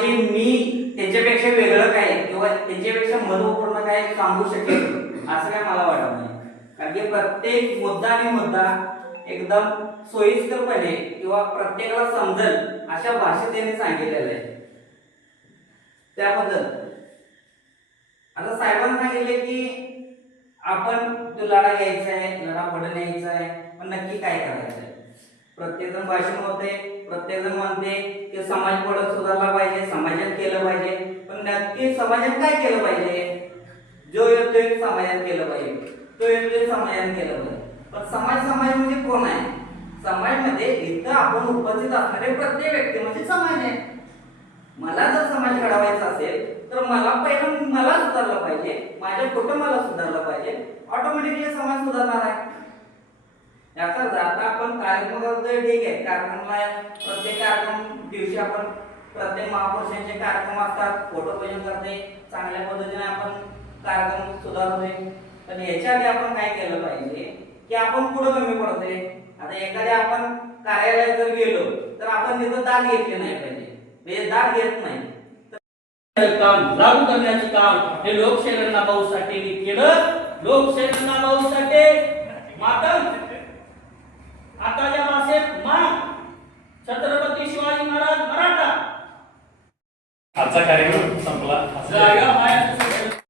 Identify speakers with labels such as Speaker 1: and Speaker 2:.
Speaker 1: की मी त्यांच्यापेक्षा वेगळं काय किंवा त्यांच्यापेक्षा महत्त्वपूर्ण काय सांगू शकेल असं काय मला वाटत नाही. कारण की प्रत्येक मुद्दा आणि मुद्दा एकदम सोयीस्करपणे किंवा प्रत्येकाला समजेल अशा भाषेत त्यांनी सांगितलेलं आहे. त्याबद्दल. आता साहेबांनी सांगितले की आपण तो लढा घ्यायचा आहे लढा पडून यायचा आहे पण नक्की काय करायचं आहे? प्रत्येकजण भाषण होते प्रत्येकजण म्हणते की समाज पडत पण समाजात काय केलं पाहिजे? जो येतोय समाजात केलं पाहिजे. तो येतोय समाजात केलं पाहिजे. पण समाज समाज म्हणजे कोण आहे? समाजमध्ये इथं आपण उपस्थित असणारे प्रत्येक व्यक्ती म्हणजे समाज आहे. मला जर समाज घडवायचा असेल तर मला पहिलं मला सुधारलं पाहिजे. माझ्या कुटुंबाला सुधारलं पाहिजे. ऑटोमॅटिकली समाज सुधारणार आहे. याचा अर्थ आपण कार्यक्रम करतोय ठीक आहे. कार्यक्रमाला प्रत्येक कार्यक्रम दिवशी आपण प्रत्येक महापुरुषांचे कार्यक्रम असतात फोटो पूजन करते चांगल्या पद्धतीने आपण कार्यक्रम सुधारतोय. पण याच्या आधी आपण काय केलं पाहिजे की आपण कुठं कमी पडतोय. आता एखाद्या आपण कार्यालयात जर गेलो तर आपण तिथं दाद घेतले नाही पाहिजे. म्हणजे दाद घेत नाही.
Speaker 2: काम लागू करण्याचे काम हे लोकशाहीला भाऊसाठी केलं. लोकशाहीला भाऊसाठी आजचा कार्यक्रम संपला